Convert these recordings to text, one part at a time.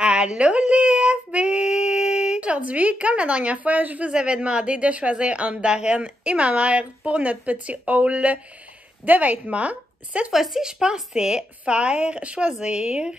Allô les FB! Aujourd'hui, comme la dernière fois, je vous avais demandé de choisir entre Darren et ma mère pour notre petit haul de vêtements. Cette fois-ci, je pensais faire choisir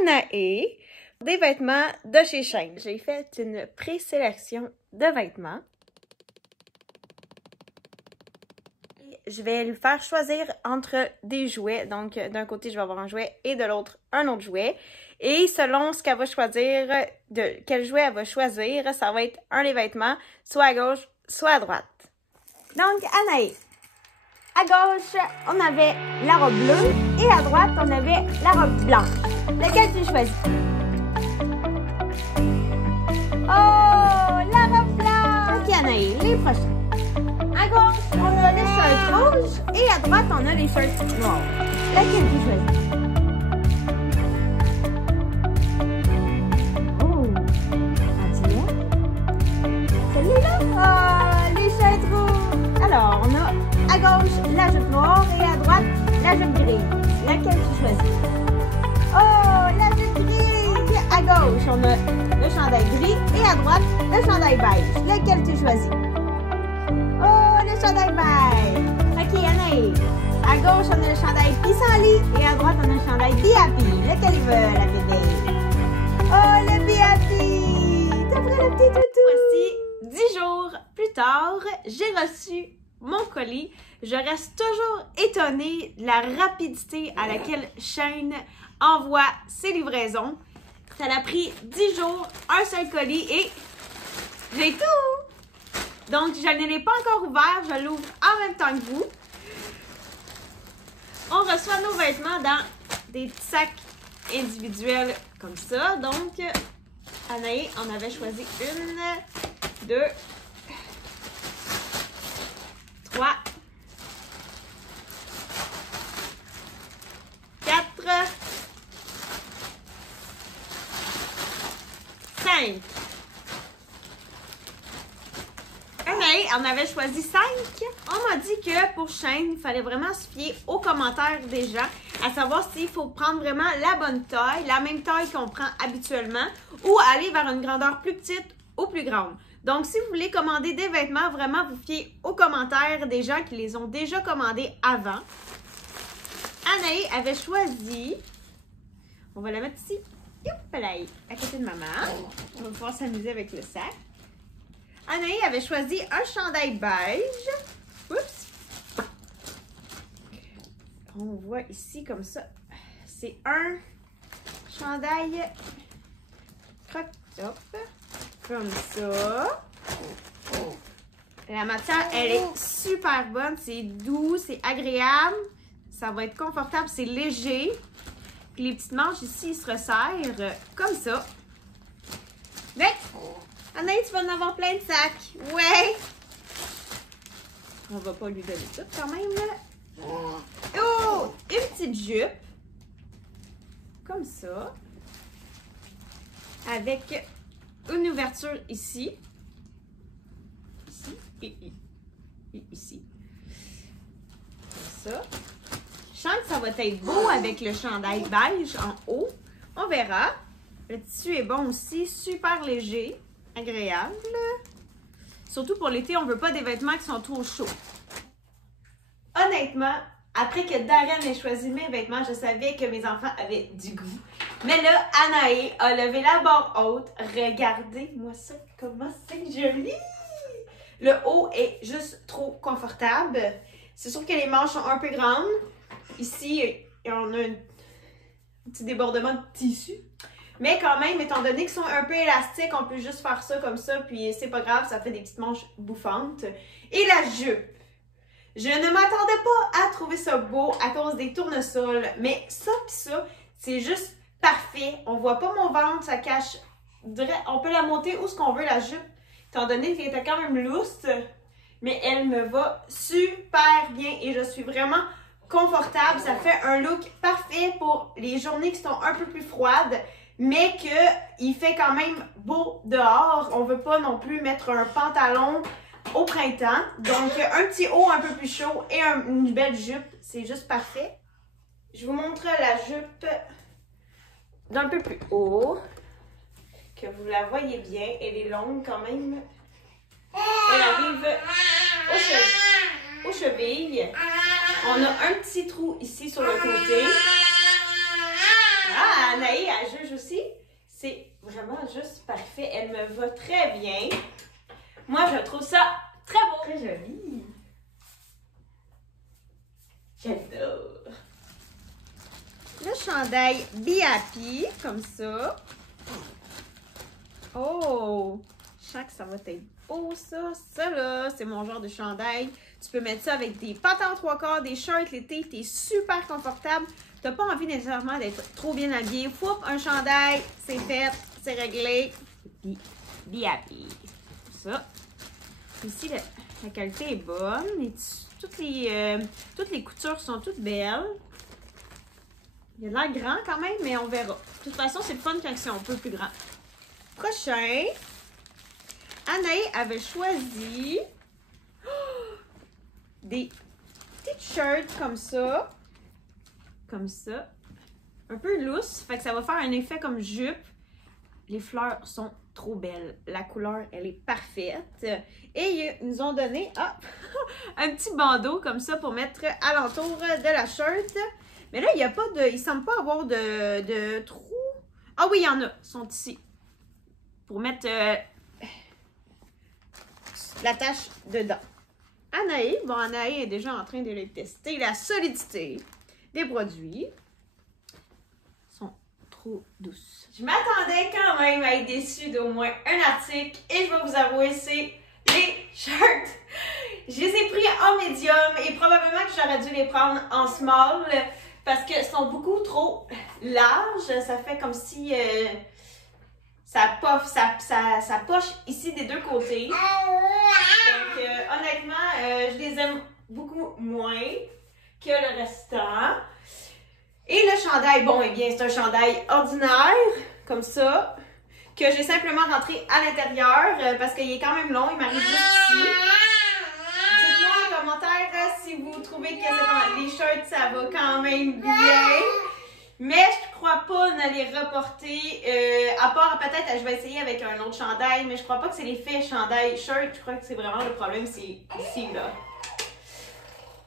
Anaé des vêtements de chez Shein. J'ai fait une présélection de vêtements. Je vais lui faire choisir entre des jouets. Donc, d'un côté, je vais avoir un jouet et de l'autre, un autre jouet. Et selon ce qu'elle va choisir, quel jouet elle va choisir, ça va être un des vêtements, soit à gauche, soit à droite. Donc, Anaïs, à gauche, on avait la robe bleue et à droite, on avait la robe blanche. Laquelle tu choisis? Oh, la robe blanche! Ok, Anaïs, les prochains. À gauche, on a les shirts rouges et à droite, on a les shirts noirs. Laquelle tu choisis? Oh, celui-là? Oh, les shirts rouges. Alors, on a à gauche la jupe noire et à droite la jupe grise. Laquelle tu choisis? Oh, la jupe grise! À gauche, on a le chandail gris et à droite, le chandail beige. Laquelle tu choisis? Oh, le chandail beige! Ok, Anaïs. À gauche, on a le chandail pissenlit et à droite, on a le chandail Be Happy. Lequel il veut, la bébé? Oh, le Be Happy! T'as pris le petit toutou! Voici 10 jours plus tard, j'ai reçu mon colis. Je reste toujours étonnée de la rapidité à laquelle Shein envoie ses livraisons. Ça a pris 10 jours, un seul colis et j'ai tout! Donc, je ne l'ai pas encore ouvert, je l'ouvre en même temps que vous. On reçoit nos vêtements dans des petits sacs individuels comme ça. Donc, Anaïs en avait choisi 1, 2, 3, 4, 5. Anaïs en avait choisi 5. On m'a dit que pour Shein, il fallait vraiment se fier aux commentaires des gens, à savoir s'il faut prendre vraiment la bonne taille, la même taille qu'on prend habituellement, ou aller vers une grandeur plus petite ou plus grande. Donc, si vous voulez commander des vêtements, vraiment vous fiez aux commentaires des gens qui les ont déjà commandés avant. Anaïs avait choisi, on va la mettre ici, à côté de maman. On va pouvoir s'amuser avec le sac. Anaïs avait choisi un chandail beige. Oups! On voit ici comme ça. C'est un chandail crop top. Comme ça. La matière, elle est super bonne. C'est doux, c'est agréable. Ça va être confortable, c'est léger. Puis les petites manches ici, ils se resserrent comme ça. Mais, Anaïs, tu vas en avoir plein de sacs. Ouais! On va pas lui donner tout quand même, là. Oh! Une petite jupe. Comme ça. Avec une ouverture ici. Ici et ici. Comme ça. Je sens que ça va être beau avec le chandail beige en haut. On verra. Le tissu est bon aussi. Super léger. Agréable. Surtout pour l'été, on ne veut pas des vêtements qui sont trop chauds. Honnêtement, après que Darren ait choisi mes vêtements, je savais que mes enfants avaient du goût. Mais là, Anaïs a levé la barre haute. Regardez-moi ça, comment c'est joli! Le haut est juste trop confortable. C'est sûr que les manches sont un peu grandes. Ici, on a un petit débordement de tissu. Mais quand même, étant donné qu'ils sont un peu élastiques, on peut juste faire ça comme ça, puis c'est pas grave, ça fait des petites manches bouffantes. Et la jupe. Je ne m'attendais pas à trouver ça beau à cause des tournesols, mais ça pis ça, c'est juste parfait. On voit pas mon ventre, ça cache. On peut la monter où ce qu'on veut, la jupe, étant donné qu'elle était quand même lousse, mais elle me va super bien et je suis vraiment confortable. Ça fait un look parfait pour les journées qui sont un peu plus froides, mais qu'il fait quand même beau dehors. On veut pas non plus mettre un pantalon au printemps. Donc, un petit haut un peu plus chaud et une belle jupe, c'est juste parfait. Je vous montre la jupe d'un peu plus haut. que vous la voyez bien. Elle est longue quand même. Elle arrive aux chevilles. On a un petit trou ici sur le côté. Ah, Anaï, elle juge aussi. C'est vraiment juste parfait. Elle me va très bien. Moi, je trouve ça très beau. Très joli. J'adore. Le chandail Be Happy, comme ça. Oh! Je sens que ça va être beau, ça. Ça, là, c'est mon genre de chandail. Tu peux mettre ça avec des pantalons 3/4, des shirts l'été. T'es super confortable. T'as pas envie nécessairement d'être trop bien habillé. Foup, un chandail, c'est fait, c'est réglé. Be Happy. Ça. Ici, la qualité est bonne. Toutes les coutures sont toutes belles. Il a l'air grand quand même, mais on verra. De toute façon, c'est le fun quand c'est un peu plus grand. Prochain. Anaï avait choisi des t-shirts comme ça. Comme ça. Un peu loose. Fait que ça va faire un effet comme jupe. Les fleurs sont trop belles. La couleur, elle est parfaite. Et ils nous ont donné un petit bandeau comme ça pour mettre alentour de la shirt. Mais là, il n'y a pas de... Il semble pas avoir de trous. Ah oui, il y en a. Ils sont ici. Pour mettre la tache dedans. Anaï, bon, Anaï est déjà en train de les tester. La solidité des produits sont trop douces. Je m'attendais quand même à être déçue d'au moins un article. Et je vais vous avouer, c'est les shirts. Je les ai pris en médium et probablement que j'aurais dû les prendre en small parce qu'ils sont beaucoup trop larges. Ça fait comme si ça poche ici des deux côtés. Donc, honnêtement, je les aime beaucoup moins que le restant. Et le chandail, bon, eh bien, c'est un chandail ordinaire, comme ça, que j'ai simplement rentré à l'intérieur parce qu'il est quand même long, il m'arrive juste ici. Dites-moi en commentaire si vous trouvez que les shirts, ça va quand même bien. Mais je crois pas ne les reporter, à part peut-être, je vais essayer avec un autre chandail, mais je crois pas que c'est l'effet chandail-shirt, je crois que c'est vraiment le problème, c'est ici, là.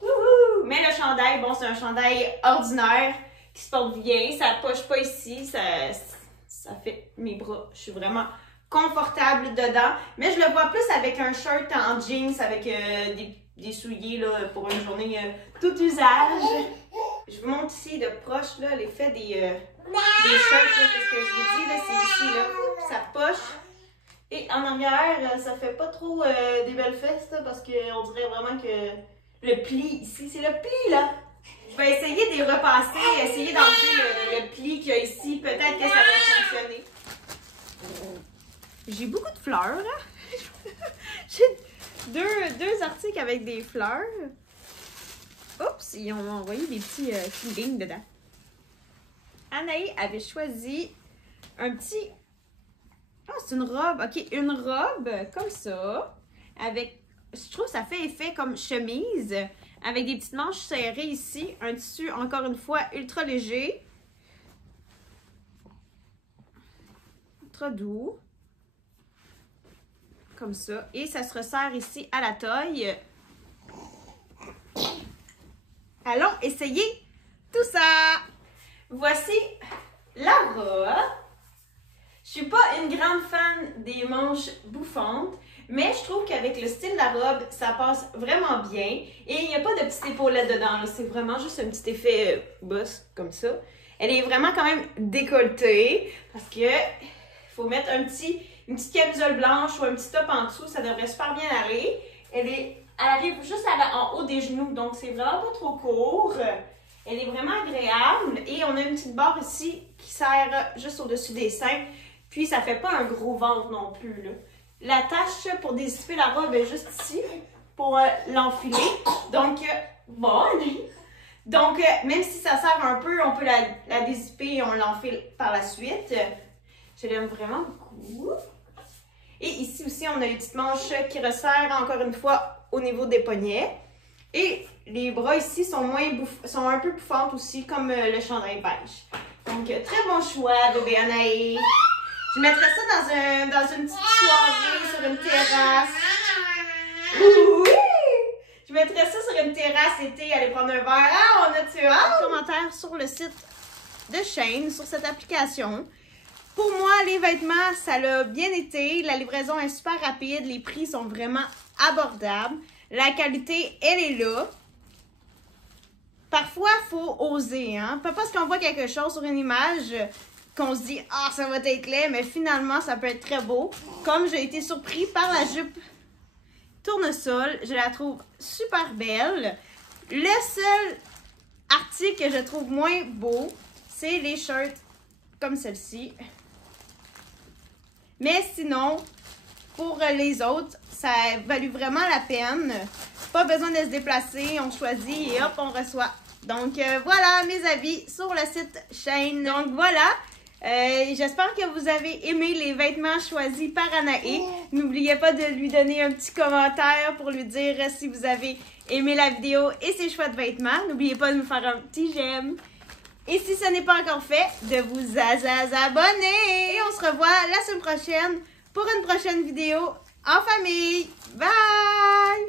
Wouhou! Mais le chandail, bon, c'est un chandail ordinaire qui se porte bien, ça poche pas ici, ça fait mes bras, je suis vraiment confortable dedans, mais je le vois plus avec un shirt en jeans, avec des souliers, là, pour une journée tout usage. Je vous montre ici de proche là l'effet des shirts, là, parce que je vous dis, là, c'est ici, là, ça poche. Et en arrière, ça fait pas trop des belles fesses, là, parce qu'on dirait vraiment que le pli ici, c'est le pli, là. Je vais essayer de les repasser, essayer d'enlever le pli qu'il y a ici. Peut-être que ça va fonctionner. J'ai beaucoup de fleurs, hein? J'ai deux articles avec des fleurs. Oups, ils ont envoyé des petits feelings dedans. Anaï avait choisi un petit... Ah, c'est une robe. OK, une robe comme ça. Avec... Je trouve que ça fait effet comme chemise. Avec des petites manches serrées ici. Un tissu, encore une fois, ultra léger. Ultra doux. Comme ça. Et ça se resserre ici à la taille. Allons essayer tout ça. Voici la robe. Je suis pas une grande fan des manches bouffantes, mais je trouve qu'avec le style de la robe, ça passe vraiment bien. Et il n'y a pas de petite épaulette dedans. C'est vraiment juste un petit effet boss comme ça. Elle est vraiment quand même décolletée parce que faut mettre une petite camisole blanche ou un petit top en dessous. Ça devrait super bien aller. Elle arrive juste en haut des genoux, donc c'est vraiment pas trop court. Elle est vraiment agréable. Et on a une petite barre ici qui sert juste au-dessus des seins. Puis ça fait pas un gros ventre non plus, là. La tache pour dézipper la robe est juste ici pour l'enfiler. Donc, bon. Donc, même si ça sert un peu, on peut la dézipper et on l'enfile par la suite. Je l'aime vraiment beaucoup. Et ici aussi, on a une petite manche qui resserre encore une fois au niveau des poignets. Et les bras ici sont un peu bouffantes aussi, comme le chandail beige. Donc, très bon choix, bébé Anaï. Je mettrais ça dans une petite soirée sur une terrasse. Oui! Je mettrais ça sur une terrasse été, aller prendre un verre. Ah, on a-tu hâte? Commentaire sur le site de Shein, sur cette application. Pour moi, les vêtements, ça l'a bien été. La livraison est super rapide. Les prix sont vraiment abordables. La qualité, elle est là. Parfois, il faut oser. Hein? Pas parce qu'on voit quelque chose sur une image qu'on se dit « Ah, ça va être laid », mais finalement, ça peut être très beau. Comme j'ai été surpris par la jupe tournesol, je la trouve super belle. Le seul article que je trouve moins beau, c'est les shirts comme celle-ci. Mais sinon, pour les autres, ça a valu vraiment la peine. Pas besoin de se déplacer, on choisit et hop, on reçoit. Donc voilà mes avis sur le site Shein. Donc voilà, j'espère que vous avez aimé les vêtements choisis par Anaé. N'oubliez pas de lui donner un petit commentaire pour lui dire si vous avez aimé la vidéo et ses choix de vêtements. N'oubliez pas de nous faire un petit j'aime. Et si ce n'est pas encore fait, de vous abonner. Et on se revoit la semaine prochaine pour une prochaine vidéo en famille. Bye!